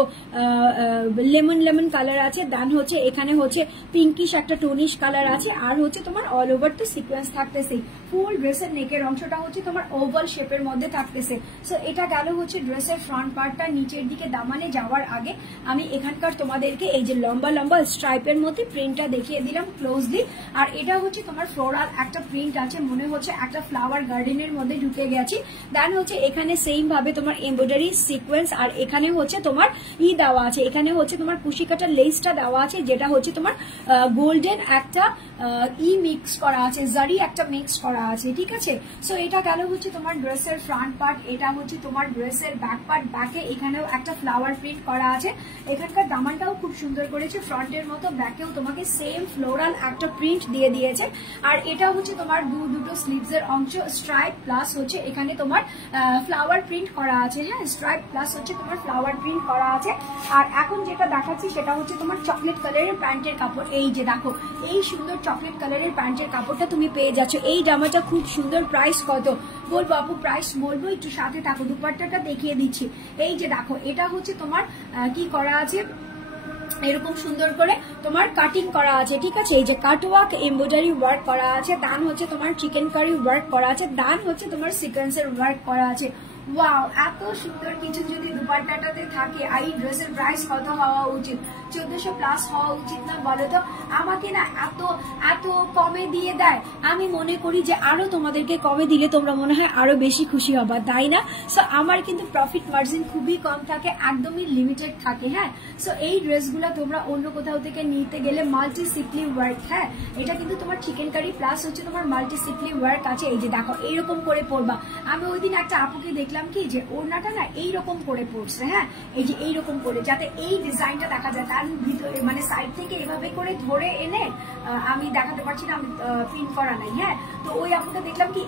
লেমন লেমন কালার আছে, দেন হচ্ছে এখানে হচ্ছে পিঙ্কিশ একটা টোনিশ কালার আছে, আর হচ্ছে তোমার অল ওভার তো সিকোয়েন্স থাকতেছে। ফুল ড্রেসের নেকের অংশটা হচ্ছে তোমার ওভাল শেপের মধ্যে থাকতেছে। সো এটা গেল হচ্ছে ড্রেসের ফ্রন্ট পার্টটা। নিচের দিকে দামানে যাওয়ার আগে আমি এখানকার তোমাদেরকে এই যে লম্বা লম্বা স্ট্রাইপের মধ্যে প্রিন্টটা দেখিয়ে দিলাম ক্লোজলি। আর এটা হচ্ছে তোমার ফ্লোরাল একটা প্রিন্ট আছে, মনে হচ্ছে একটা ফ্লাওয়ার গার্ডেনের মধ্যে ঢুকে গেছি। দেন হচ্ছে এখানে সেম ভাবে তোমার এমব্রয়ডারি সিকোয়েন্স, আর এখানে হচ্ছে তোমার দেওয়া আছে, এখানে হচ্ছে তোমার কুশি কাটার লেসটা দেওয়া আছে, যেটা হচ্ছে তোমার গোল্ডেন একটা মিক্স করা আছে, জারি একটা মিক্স করা আছে, ঠিক আছে। সো এটা গেল হচ্ছে তোমার ড্রেসের ফ্রন্ট পার্ট। এটা হচ্ছে তোমার ড্রেসের ব্যাক পার্ট, ব্যাকে এখানেও একটা ফ্লাওয়ার প্রিন্ট করা আছে। এখানকার দামানটাও খুব সুন্দর করেছে, ফ্রন্টের মতো ব্যাকেও তোমাকে সেম ফ্লোরাল একটা প্রিন্ট দিয়ে দিয়েছে। আর এটা হচ্ছে তোমার দুটো স্লিভস এর অংশ, স্ট্রাইপ প্লাস হচ্ছে এখানে তোমার ফ্লাওয়ার প্রিন্ট করা আছে। হ্যাঁ, স্ট্রাইপ প্লাস হচ্ছে তোমার ফ্লাওয়ার প্রিন্ট করা আছে। আর এখন যেটা দেখাচ্ছি সেটা হচ্ছে তোমার চকলেট কালারের প্যান্টের কাপড়। এই যে দেখো, এই সুন্দর চকলেট কালারের প্যান্টের কাপড়টা তুমি পেয়ে যাচ্ছ। এই জামাটা খুব সুন্দর। প্রাইস কত বলবো আপু? প্রাইস বলবো, একটু সাথে থাকো, দুপাট্টাটা দেখিয়ে দিচ্ছি। এই যে দেখো, এটা হচ্ছে তোমার কি করা আছে, এরকম সুন্দর করে তোমার কাটিং করা আছে, ঠিক আছে, এই যে কাটওয়ার্ক এমব্রয়ডারি ওয়ার্ক করা আছে, দান হচ্ছে তোমার চিকেন কারি ওয়ার্ক করা আছে, দান হচ্ছে তোমার সিকোয়েন্সের ওয়ার্ক করা আছে। ওয়াও, এত সুন্দর কিছু যদি দুপাট্টাটাতে থাকে, এই ড্রেসের প্রাইস কত হওয়া উচিত? 1400 প্লাস হওয়া উচিত না বলো তো? আমাকে না এত এত কমে দিয়ে দেয়, আমি মনে করি যে আরো তোমাদেরকে কমে দিলে তোমরা মনে হয় আরো বেশি খুশি হবা, তাই না? সো আমার কিন্তু প্রফিট মার্জিন খুবই কম থাকে, একদমই লিমিটেড থাকে। হ্যাঁ, সো এই ড্রেসগুলো তোমরা অন্য কোথাও থেকে নিতে গেলে মাল্টি সিপলি ওয়ার্ক। হ্যাঁ, এটা কিন্তু তোমার চিকেন কারি প্লাস হচ্ছে তোমার মাল্টি সিপলি ওয়ার্ক আছে। এই যে দেখো, এইরকম করে পরবা। আমি ওই দিন একটা আপুকে দেখলাম কি যে ওড়নাটা না এইরকম করে পরছে। হ্যাঁ, এই যে এইরকম করে, যাতে এই ডিজাইনটা দেখা যায়, তার ভিতরে মানে সাইড থেকে এভাবে করে ধরে এনে আমি দেখাতে পারছি না, আমি প্রিন্ট করা নাই। হ্যাঁ, তো ওই আপুকে দেখলাম কি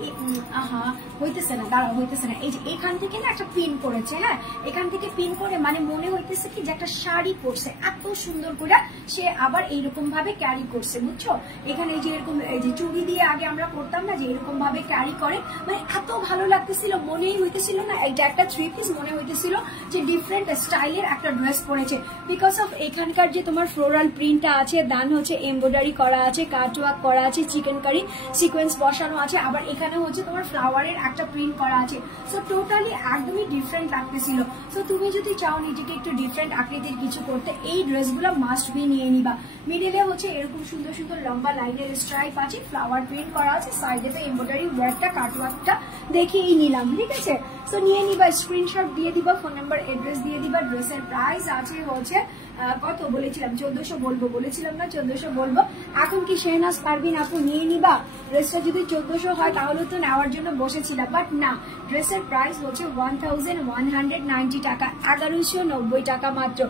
হইতেছে না, দাঁড়াও, হইতেছে না, এই যে এখান থেকে না একটা পিন করেছে। হ্যাঁ, এখান থেকে পিন করে মানে মনে হইতেছে কি যে একটা শাড়ি পরছে, এত সুন্দর করে সে আবার এইরকম ভাবে ক্যারি করছে, বুঝছো? এখানে এই যে এরকম এই যে চুড়ি দিয়ে আগে আমরা করতাম না, যে এরকম ভাবে ক্যারি করে, মানে এত ভালো লাগতেছিল, মনেই হইতেছিল না এটা একটা থ্রি পিস, মনে হইতেছিল যে ডিফারেন্ট স্টাইলের একটা ড্রেস পরেছে, বিকজ অফ এখানকার যে তোমার ফ্লোরাল প্রিন্টটা আছে, দান হচ্ছে এমব্রয়ডারি করা আছে, কাটওয়ার্ক করা আছে, চিকেন কারি সিকোয়েন্স বসানো আছে, আবার এখানে হচ্ছে তোমার ফ্লাওয়ারের একটা প্রিন্ট করা আছে। সো টোটালি একদমই ডিফারেন্ট লাগতেছিল। সো তুমি যদি চাও নিজেকে একটু ডিফারেন্ট আকৃতির কিছু করতে, এই ড্রেসগুলো মাস্ট বি নিয়ে নিবা। মিডিলে হচ্ছে এরকম সুন্দর সুন্দর লম্বা লাইনের স্ট্রাইপ আছে, ফ্লাওয়ার প্রিন্ট করা আছে, সাইডে এমব্রয়ডারি ওয়ার্কটা কাটওয়ার্কটা দেখিয়েই নিলাম, ঠিক আছে। সো নিয়ে নিবা, স্ক্রিনশট দিয়ে দিবা, ফোন নাম্বার এড্রেস দিয়ে দিবা। ড্রেসের প্রাইস আছে হচ্ছে কত বলেছিলাম? 1400 বলবো বলেছিলাম না? 1400 বলবো। এখন কি শেহনাজ পারভিন আপু নিয়ে নিবা? ড্রেসটা যদি 1400 হয় তাহলে তো নেওয়ার জন্য বসেছিলাম, বাট না, ড্রেসের প্রাইস হচ্ছে 1190 টাকা, 1190 টাকা মাত্র।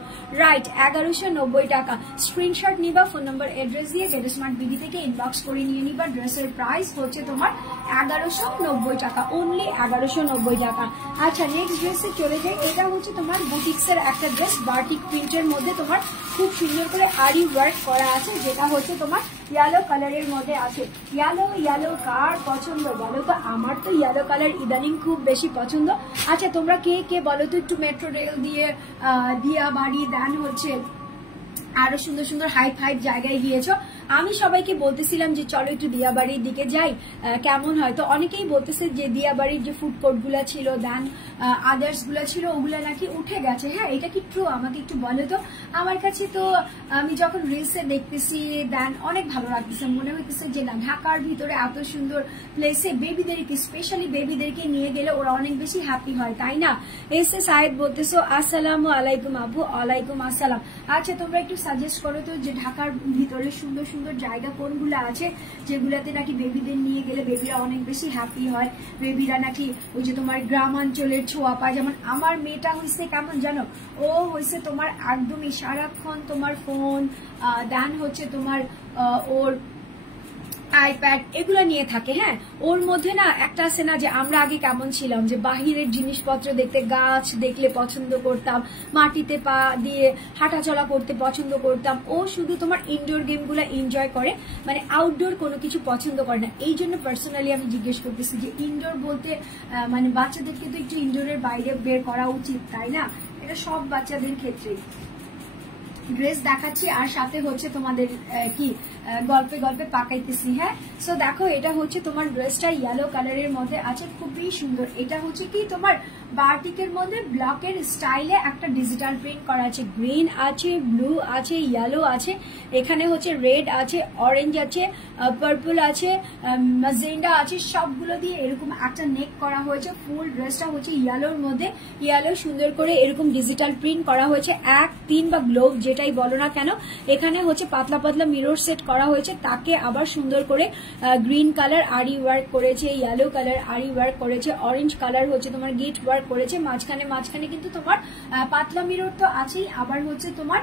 রাইট, 1190 টাকা। স্ক্রিনশট নিবা, ফোন নাম্বার এড্রেস দিয়ে গেট স্মার্ট বিডি থেকে ইনবক্স করে নিয়ে নিবা। ড্রেসের প্রাইস হচ্ছে তোমার 1190 টাকা, অনলি 1190 টাকা। আচ্ছা, নেক্সট ড্রেসে চলে যাই। এটা হচ্ছে তোমার বুটিক্সের একটা ড্রেস, বাটিক প্রিন্টের মধ্যে তোমার খুব সুন্দর করে আরি ওয়ার্ক করা আছে, যেটা হচ্ছে তোমার ইয়েলো কালারের মধ্যে আছে। ইয়েলো কার পছন্দ বলো তো? আমার তো ইয়েলো কালার ইদানিং খুব বেশি পছন্দ। আচ্ছা, তোমরা কে কে বলো তো একটু মেট্রো রেল দিয়ে দিয়া বাড়ি, দেন হচ্ছে আরো সুন্দর সুন্দর হাইট জায়গায় গিয়েছো। আমি সবাইকে বলতেছিলাম যে চলো একটু দিয়াবাড়ির দিকে যাই, কেমন হয়। তো অনেকেই বলতেছে যে দিয়াবাড়ির যে ফুড কোর্ট গুলা ছিল, দেন আদার্স গুলা ছিল, ওগুলা নাকি উঠে গেছে। হ্যাঁ, এটা কি ট্রু? আমাকে একটু বলো তো। আমার কাছে তো আমি যখন রিলসে দেখতেছি, দেন অনেক ভালো লাগতেছে, মনে হইতেছে যে না, ঢাকার ভিতরে এত সুন্দর প্লেসে বেবিদেরকে, স্পেশালি বেবিদেরকে নিয়ে গেলে ওরা অনেক বেশি হ্যাপি হয়, তাই না? এসে সাহেব বলতেছো আসসালামু আলাইকুম আপু। ওয়ালাইকুম আসসালাম। আচ্ছা, তোমরা একটু সাজেস্ট করো তো যে ঢাকার ভিতরে সুন্দর সুন্দর জায়গা কোনগুলো আছে যেগুলাতে নাকি বেবিদের নিয়ে গেলে বেবিরা অনেক বেশি হ্যাপি হয়, বেবিরা নাকি ওই যে তোমার গ্রামাঞ্চলের ছোঁয়া পায়। যেমন আমার মেয়েটা হয়েছে কেমন জানো, ও হয়েছে তোমার একদমই সারাক্ষণ তোমার ফোন, দেন হচ্ছে তোমার ওর আইপ্যাড এগুলো নিয়ে থাকে। হ্যাঁ, ওর মধ্যে না একটা আছে না যে আমরা আগে কেমন ছিলাম, যে বাহিরের জিনিসপত্র দেখতে, গাছ দেখলে পছন্দ করতাম, মাটিতে পা দিয়ে হাঁটাচলা করতে পছন্দ করতাম। ও শুধু তোমার ইনডোর গেমগুলো এনজয় করে, মানে আউটডোর কোনো কিছু পছন্দ করে না। এই জন্য পার্সোনালি আমি জিজ্ঞেস করতেছি যে ইনডোর বলতে মানে বাচ্চাদেরকে তো একটু ইনডোরের বাইরে বের করা উচিত, তাই না? এটা সব বাচ্চাদের ক্ষেত্রেই। ড্রেস দেখাচ্ছি আর সাথে হচ্ছে তোমাদের কি গল্পে গল্পে পাকাইতেছি। হ্যাঁ, সো দেখো এটা হচ্ছে তোমার ড্রেসটা ইয়েলো কালারের মধ্যে আছে, খুবই সুন্দর। এটা হচ্ছে কি তোমার বাটিকের মধ্যে ব্লকের স্টাইলে একটা ডিজিটাল প্রিন্ট করা আছে, গ্রিন আছে, ব্লু আছে, ইয়েলো আছে, এখানে হচ্ছে রেড আছে, অরেঞ্জ আছে, পার্পল আছে, ম্যাজেন্ডা আছে, সবগুলো দিয়ে এরকম একটা নেক করা হয়েছে। ফুল ড্রেসটা হচ্ছে ইয়েলোর মধ্যে, ইয়েলো সুন্দর করে এরকম ডিজিটাল প্রিন্ট করা হয়েছে, 1-3 বা গ্লোভ যেটাই বলো না কেন। এখানে হচ্ছে পাতলা পাতলা মিরর সেট করা হয়েছে, তাকে আবার সুন্দর করে গ্রিন কালার আরি ওয়ার্ক করেছে, ইয়েলো কালার আরি ওয়ার্ক করেছে, অরেঞ্জ কালার হচ্ছে তোমার গিট ওয়ার্ক করেছে। মাঝখানে কিন্তু তোমার পাতলা মিরর তো আছেই, আবার হচ্ছে তোমার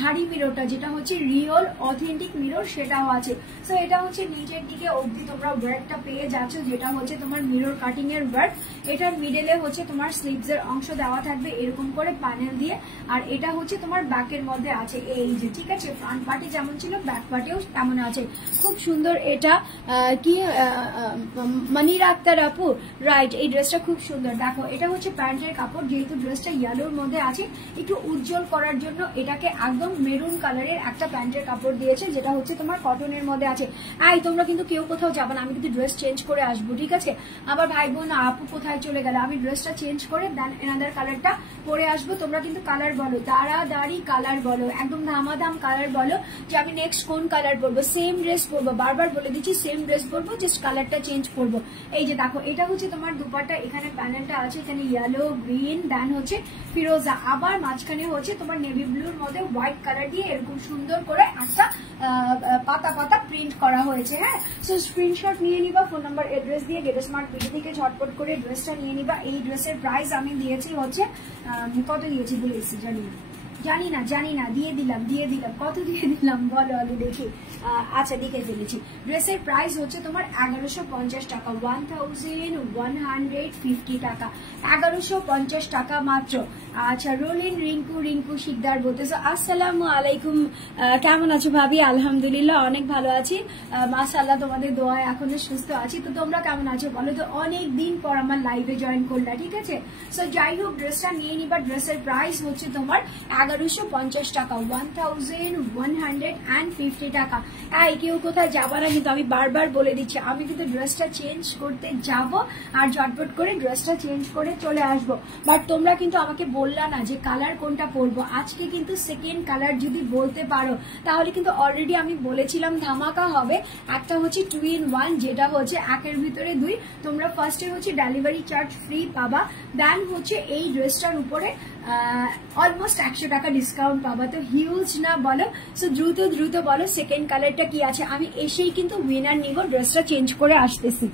ভারী মিররটা যেটা হচ্ছে রিয়েল অথেন্টিক মিরর সেটাও আছে। তো এটা হচ্ছে নিচের দিকে অবধি তোমরা ওয়ার্কটা পেয়ে যাচ্ছ, যেটা হচ্ছে তোমার মিরর কাটিং এর ওয়ার্ক। এটার মিডলে হচ্ছে তোমার স্লিভস এর অংশ দেওয়া থাকবে এরকম করে প্যানেল দিয়ে, আর এটা হচ্ছে তোমার ব্যাকের মধ্যে আছে এই যে, ঠিক আছে? ফ্রন্ট পার্টে যেমন ছিল ব্যাক পার্টেও তেমন আছে, খুব সুন্দর। এটা কি মনিরা আক্তার আপু, রাইট, এই ড্রেসটা খুব সুন্দর। দেখো এটা হচ্ছে প্যান্টের কাপড়, যেহেতু ড্রেসটা ইয়েলোর মধ্যে আছে একটু উজ্জ্বল করার জন্য এটাকে একদম মেরুন কালারের একটা প্যান্টের কাপড় দিয়েছে, যেটা হচ্ছে তোমার কটনের মধ্যে আছে। তোমরা কিন্তু কেউ কোথাও যাবে না, আমি কিন্তু ড্রেস চেঞ্জ করে আসবো, ঠিক আছে? আবার ভাই বোন আপু কোথায় চলে গেল, আমি ড্রেসটা চেঞ্জ করে দেন এনাদার কালারটা পরে আসবো। তোমরা কিন্তু কালার বলো, তাড়াতাড়ি কালার বলো, একদম দামাদাম কালার বলো যে আমি নেক্সট কোন কালার পরবো। সেম ড্রেস পরবো, বারবার বলে দিচ্ছি সেম ড্রেস পরবো, জাস্ট কালারটা চেঞ্জ করবো। এই যে দেখো এটা হচ্ছে তোমার দুপাট্টা, এখানে প্যানেলটা আছে, এখানে ইয়েলো, গ্রিন, দেন হচ্ছে ফিরোজা, আবার মাঝখানে হচ্ছে তোমার নেভি ব্লুর মধ্যে হোয়াইট কালার দিয়ে এরকম সুন্দর করে একটা পাতা পাতা প্রিন্ট করা হয়েছে। হ্যাঁ, সো স্ক্রিনশট নিয়ে নিবা, ফোন নাম্বার এড্রেস দিয়ে গেট স্মার্ট বিডি থেকে ঝটপট করে ড্রেসটা নিয়ে নিবা। এই ড্রেসের প্রাইস আমি দিয়েছি হচ্ছে কত দিয়েছি বলেছি জানি না দিয়ে দিলাম কত দিয়ে দিলাম বলো আলু দেখি। আচ্ছা দেখে ফেলেছি। ড্রেসের প্রাইস হচ্ছে তোমার 1150 টাকা, 1150 টাকা, 1150 টাকা মাত্র। আচ্ছা রোলিন রিঙ্কু শিকদার বলতেছো আসসালামু আলাইকুম, কেমন আছো ভাবি? আলহামদুলিল্লাহ অনেক ভালো আছি, মাশাআল্লাহ তোমাদের দোয়ায় এখনো সুস্থ আছি। তো তোমরা কেমন আছো বলো তো? অনেক দিন পর আমার লাইভে জয়েন করলা, ঠিক আছে? সো যাই হোক ড্রেসটা নিয়ে নিবা। ড্রেসের প্রাইস হচ্ছে তোমার 1150 টাকা, 1150 টাকা। কেউ কোথায় যাবা না কিন্তু, আমি বারবার বলে দিচ্ছি, আমি কিন্তু ড্রেসটা চেঞ্জ করতে যাব আর ঝটপট করে ড্রেসটা চেঞ্জ করে চলে আসবো। বাট তোমরা কিন্তু আমাকে বললা না যে কালার কোনটা পরবো। আজকে কিন্তু সেকেন্ড কালার যদি বলতে পারো তাহলে কিন্তু অলরেডি আমি বলেছিলাম ধামাকা হবে। একটা হচ্ছে 2 in 1, যেটা হচ্ছে 1-এর ভিতরে 2। তোমরা ফার্স্টে হচ্ছে ডেলিভারি চার্জ ফ্রি পাবা, দেন হচ্ছে এই ড্রেসটার উপরে অলমোস্ট 100 টাকা ডিসকাউন্ট পাবা। তো হিউজ না বলো? সো দ্রুত বলো সেকেন্ড কালারটা কি আছে। আমি এসেই কিন্তু উইনার নিব, ড্রেসটা চেঞ্জ করে আসতেছি।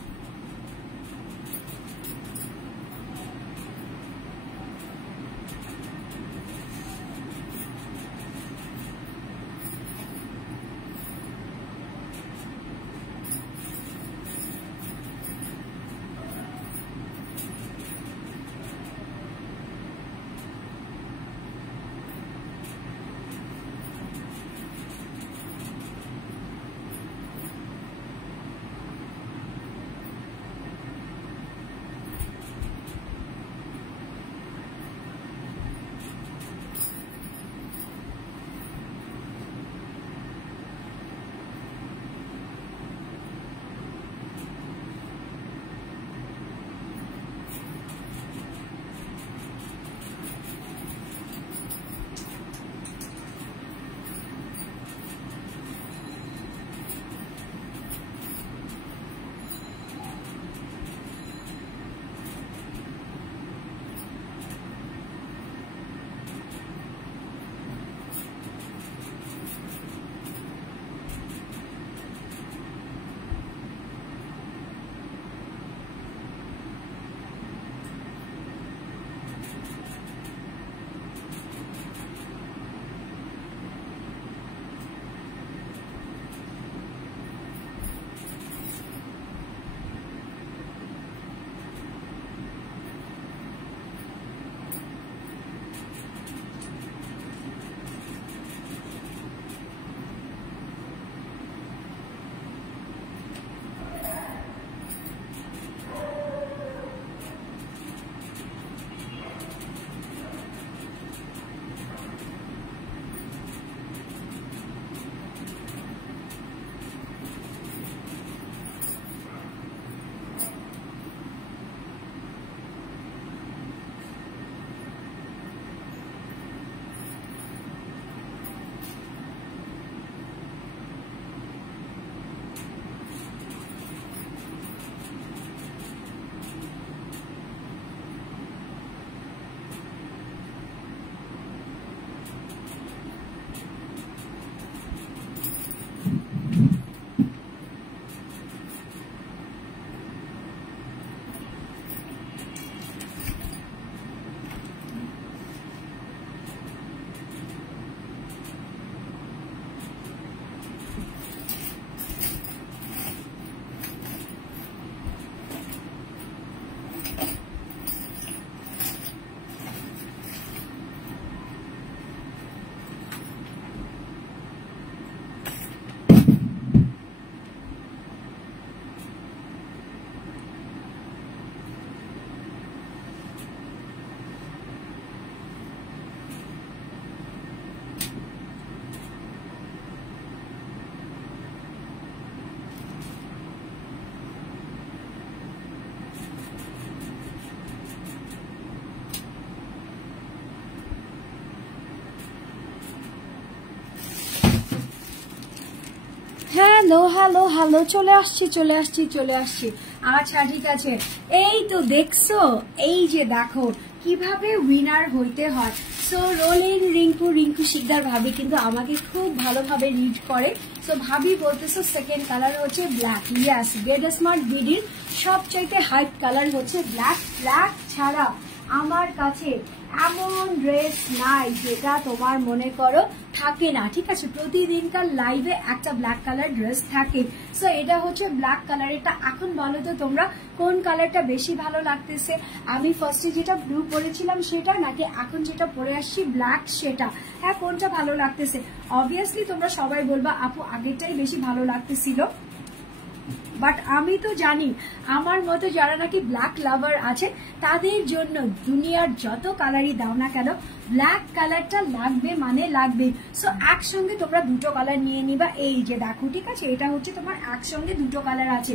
হ্যালো হ্যালো হ্যালো, চলে আসছি চলে আসছি চলে আসছি। আচ্ছা ঠিক আছে, এই তো দেখছো, এই যে দেখো কিভাবে উইনার হইতে হয়। সো রোলিং রিঙ্কু, রিঙ্কু শিকদার ভাবি কিন্তু আমাকে খুব ভালোভাবে রিড করে। সো ভাবি বলতেছো সেকেন্ড কালার হচ্ছে ব্ল্যাক। ইয়াস, গেট স্মার্ট বিডির সবচাইতে হাইট কালার হচ্ছে ব্ল্যাক। ব্ল্যাক ছাড়া আমার কাছে এমন ড্রেস নাই যেটা তোমার মনে করো থাকে না, ঠিক আছে। প্রতিদিনকার লাইভে একটা ব্ল্যাক কালার ড্রেস থাকে। সো এটা হচ্ছে ব্ল্যাক কালার। এটা এখন বলো তো তোমরা কোন কালারটা বেশি ভালো লাগতেছে? আমি ফার্স্টে যেটা ব্লু পরেছিলাম সেটা, নাকি এখন যেটা পরে আসছি ব্ল্যাক সেটা? হ্যাঁ, কোনটা ভালো লাগতেছে? অবভিয়াসলি তোমরা সবাই বলবা আপু আগেরটাই বেশি ভালো লাগতেছিল। বাট আমি তো জানি আমার মতো যারা নাকি ব্ল্যাক লাভার আছে তাদের জন্য দুনিয়ার যত কালারই দাও না কেন ব্ল্যাক কালারটা লাগবে মানে লাগবে। সো একসঙ্গে তোমরা দুটো কালার নিয়ে নিবা। এই যে দেখো, ঠিক আছে, এটা হচ্ছে তোমার একসঙ্গে দুটো কালার আছে।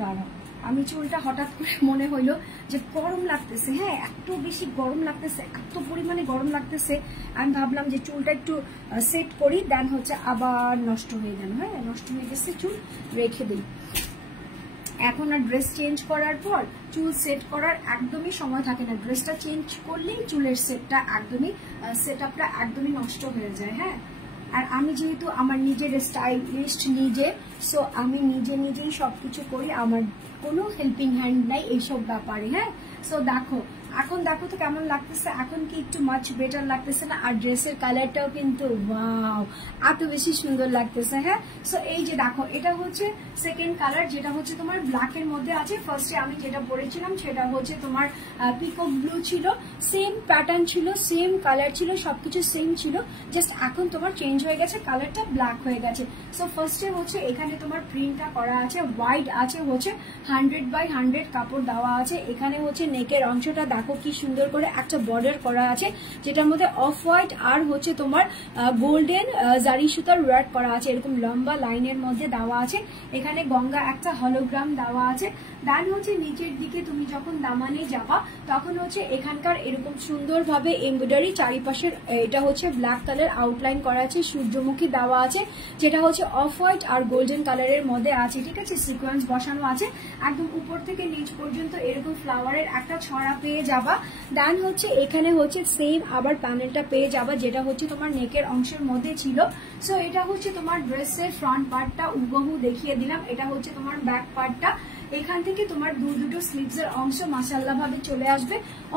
দাঁড়াও, আমি চুলটা হঠাৎ করে মনে হইলো যে গরম লাগতেছে, হ্যাঁ এত বেশি গরম লাগতেছে, এত পরিমাণে গরম লাগতেছে। আমি ভাবলাম যে চুলটা একটু সেট করি, দেন হচ্ছে আবার নষ্ট হয়ে গেল। হ্যাঁ, নষ্ট হয়ে গেছে, চুল রেখে দিই। এখন আর ড্রেস চেঞ্জ করার পর চুল সেট করার একদমই সময় থাকে না। ড্রেসটা চেঞ্জ করলেই চুলের সেটটা একদমই সেটআপটা একদমই নষ্ট হয়ে যায়। হ্যাঁ, আর আমি যেহেতু আমার নিজের স্টাইলিস্ট নিজে, সো আমি নিজেই সবকিছু করি, আমার কোনো হেল্পিং হ্যান্ড নাই এইসব ব্যাপারে। হ্যাঁ, সো দেখো এখন দেখো তো কেমন লাগতেছে, এখন কি একটু মাচ বেটার লাগতেছে না? আর ড্রেসের কালারটাও কিন্তু ওয়াও, এত বেশি সুন্দর লাগতেছে। হ্যাঁ, সো এই যে দেখো, এটা হচ্ছে সেকেন্ড কালার, যেটা হচ্ছে তোমার ব্ল্যাকের মধ্যে আছে। ফার্স্টে আমি যেটা পরেছিলাম সেটা হচ্ছে তোমার পিকক ব্লু ছিল, সেম প্যাটার্ন ছিল, সেম কালার ছিল, সবকিছু সেম ছিল, জাস্ট এখন তোমার চেঞ্জ হয়ে গেছে, কালারটা ব্ল্যাক হয়ে গেছে। সো ফার্স্টে হচ্ছে এখানে তোমার প্রিন্টটা করা আছে, হোয়াইট আছে, হচ্ছে 100/100 কাপড় দেওয়া আছে। এখানে হচ্ছে নেকের অংশটা দেখো কি সুন্দর করে একটা বর্ডার করা আছে, যেটার মধ্যে অফ হোয়াইট আর হচ্ছে তোমার গোল্ডেন জারি সুতার ওয়ার্ক করা আছে, এরকম লম্বা লাইনের মধ্যে দেওয়া আছে। এখানে গঙ্গা একটা হলোগ্রাম দেওয়া আছে। দেন হচ্ছে নিচের দিকে তুমি যখন দামানে যাবা তখন হচ্ছে এখানকার এরকম সুন্দরভাবে এমব্রয়ডারি চারিপাশের, এটা হচ্ছে ব্ল্যাক কালার আউটলাইন করা আছে, সূর্যমুখী দেওয়া আছে, যেটা হচ্ছে অফ হোয়াইট আর গোল্ডেন কালারের মধ্যে আছে, ঠিক আছে। সিকোয়েন্স বসানো আছে, একদম উপর থেকে নিচ পর্যন্ত এরকম ফ্লাওয়ারের একটা ছড়া পেয়ে যাবা। দেন হচ্ছে এখানে হচ্ছে সেম আবার প্যানেলটা পেয়ে যাবা, যেটা হচ্ছে তোমার নেকের অংশের মধ্যে ছিল। সো এটা হচ্ছে তোমার ড্রেসের ফ্রন্ট পার্টটা হুবহু দেখিয়ে দিলাম। এটা হচ্ছে তোমার ব্যাক পার্টটা। এখান থেকে তোমার দুটো স্লিভস এর অংশ মাশাআল্লাহ ভাবে চলে আসবে।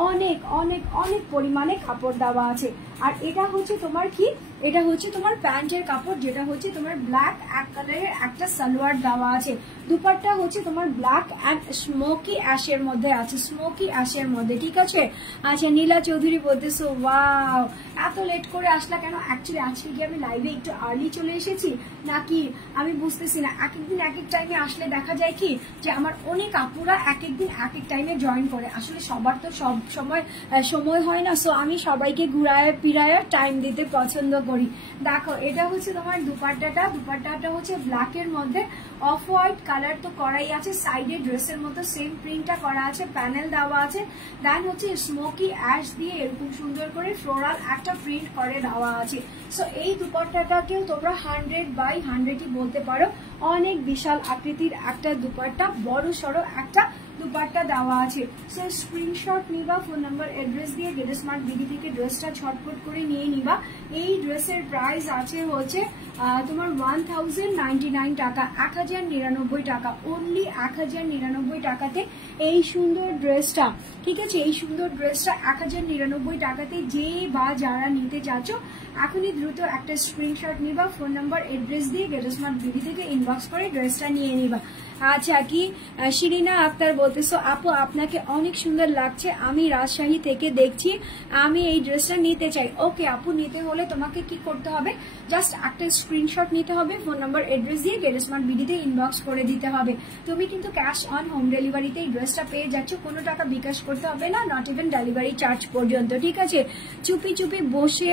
অনেক অনেক অনেক পরিমাণে কাপড় দেওয়া আছে। আর এটা হচ্ছে তোমার কি, এটা হচ্ছে তোমার প্যান্টের কাপড়, যেটা হচ্ছে তোমার ব্ল্যাক এক কালারের একটা সালোয়ার দেওয়া আছে। দুপাট্টা হচ্ছে তোমার ব্ল্যাক অ্যান্ড স্মোকি অ্যাশের মধ্যে আছে, স্মোকি অ্যাশের মধ্যে, ঠিক আছে। আচ্ছা, নীলা চৌধুরী বলতেছো ওয়াও, এত লেট করে আসলা কেন? অ্যাকচুয়ালি আজকে কি আমি লাইভে একটু আর্লি চলে এসেছি নাকি আমি বুঝতেছি না। এক একদিন এক এক টাইমে আসলে দেখা যায় কি যে আমার অনেক আপুরা এক একদিন এক এক টাইমে জয়েন করে। আসলে সবার তো সব সময় হয় না, সো আমি সবাইকে ঘুরায় পিরায় টাইম দিতে পছন্দ করি। দেখো, এটা হচ্ছে তোমার দুপাট্টাটা। দুপাট্টাটা হচ্ছে ব্ল্যাকের মধ্যে অফ হোয়াইট কালার তো করাই আছে, সাইডে ড্রেসের মতো সেম প্রিন্টটা করা আছে, প্যানেল দেওয়া আছে। দেন হচ্ছে স্মোকি অ্যাশ দিয়ে এরকম সুন্দর করে ফ্লোরাল একটা প্রিন্ট করে দেওয়া আছে। সো এই দুপাট্টাটাকেও তোমরা 100/100ই বলতে পারো। অনেক বিশাল আকৃতির একটা দুপাট্টা, বড় সড়ো একটা দুপাট্টা দেওয়া আছে। সো স্ক্রিনশট নিবা, ফোন নাম্বার অ্যাড্রেস দিয়ে গেট স্মার্ট বিডি থেকে ড্রেসটা ছটফট করে নিয়ে নিবা। এই ড্রেসের প্রাইস আছে হচ্ছে তোমার 1099 টাকা, 1099 টাকা, অনলি 1099 টাকাতে এই সুন্দর ড্রেসটা, ঠিক আছে। এই সুন্দর ড্রেসটা 1099 টাকাতে যে বা যারা নিতে চাচ্ছ এখনই দ্রুত একটা স্ক্রিনশট নিবা, ফোন নাম্বার অ্যাড্রেস দিয়ে গেট স্মার্ট বিডি থেকে ইনবক্স করে ড্রেসটা নিয়ে নিবা। আচ্ছা, কি শিরিনা আক্তার বলতেছো আপু আপনাকে অনেক সুন্দর লাগছে, আমি রাজশাহী থেকে দেখছি, আমি এই ড্রেসটা নিতে চাই। ওকে আপু, নিতে হলে তোমাকে কি করতে হবে, জাস্ট একটা স্ক্রিনশট নিতে হবে, ফোন নাম্বার অ্যাড্রেস দিয়ে গেট স্মার্ট বিডিতে ইনবক্স করে দিতে হবে। তুমি কিন্তু ক্যাশ অন হোম ডেলিভারিতে এই ড্রেসটা পেয়ে যাচ্ছ, কোনো টাকা বিকাশ করতে হবে না, নট ইভেন ডেলিভারি চার্জ পর্যন্ত। ঠিক আছে, চুপি চুপি বসে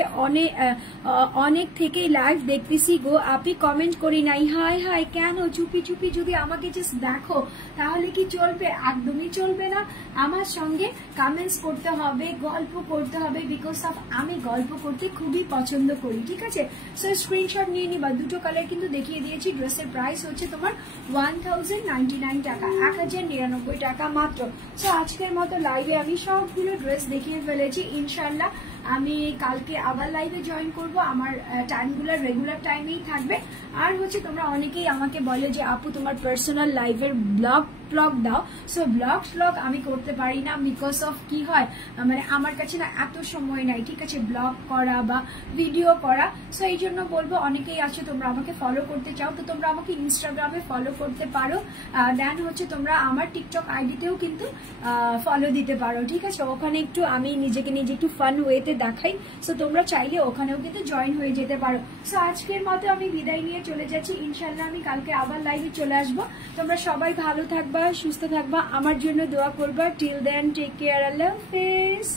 অনেক থেকেই লাইভ দেখতেছি গো, আপনি কমেন্ট করি নাই। হাই হাই, কেন চুপি চুপি যদি আমাকে জাস্ট দেখো তাহলে কি চলবে? একদমই চলবে না। আমার সঙ্গে কমেন্টস করতে হবে, গল্প করতে হবে, বিকজ অফ আমি গল্প করতে খুবই পছন্দ করি। ঠিক আছে, সো স্ক্রিনশট নিয়ে নিবা। দুটো কালার কিন্তু দেখিয়ে দিয়েছি। ড্রেসের প্রাইস হচ্ছে তোমার 1099 টাকা, 1099 টাকা মাত্র। সো আজকের মতো লাইভে আমি সবগুলো ড্রেস দেখিয়ে ফেলেছি। ইনশাল্লাহ আমি কালকে আবার লাইভে জয়েন করব, আমার টাইমগুলো রেগুলার টাইমেই থাকবে। আর হচ্ছে তোমরা অনেকেই আমাকে বলে যে আপু তোমার পার্সোনাল লাইভের ব্লগ দাও। সো ব্লগ আমি করতে পারি না, বিকজ অফ কি হয়, মানে আমার কাছে না এত সময় নাই, ঠিক আছে, ব্লগ করা বা ভিডিও করা। সো এই জন্য বলবো, অনেকেই আছে তোমরা আমাকে ফলো করতে চাও, তো তোমরা আমাকে ইনস্টাগ্রামে ফলো করতে পারো, দেন হচ্ছে তোমরা আমার টিকটক আইডিতেও কিন্তু ফলো দিতে পারো। ঠিক আছে, ওখানে একটু আমি নিজেকে নিজে একটু ফান ওয়েতে দেখাই, সো তোমরা চাইলে ওখানেও কিন্তু জয়েন হয়ে যেতে পারো। সো আজকের মতো আমি বিদায় নিয়ে চলে যাচ্ছি। ইনশাল্লাহ আমি কালকে আবার লাইভে চলে আসবো। তোমরা সবাই ভালো থাকবা, সুস্থ থাকবা, আমার জন্য দোয়া করবা। টিল দেন টেক কেয়ার, আল্লাহ হাফেজ।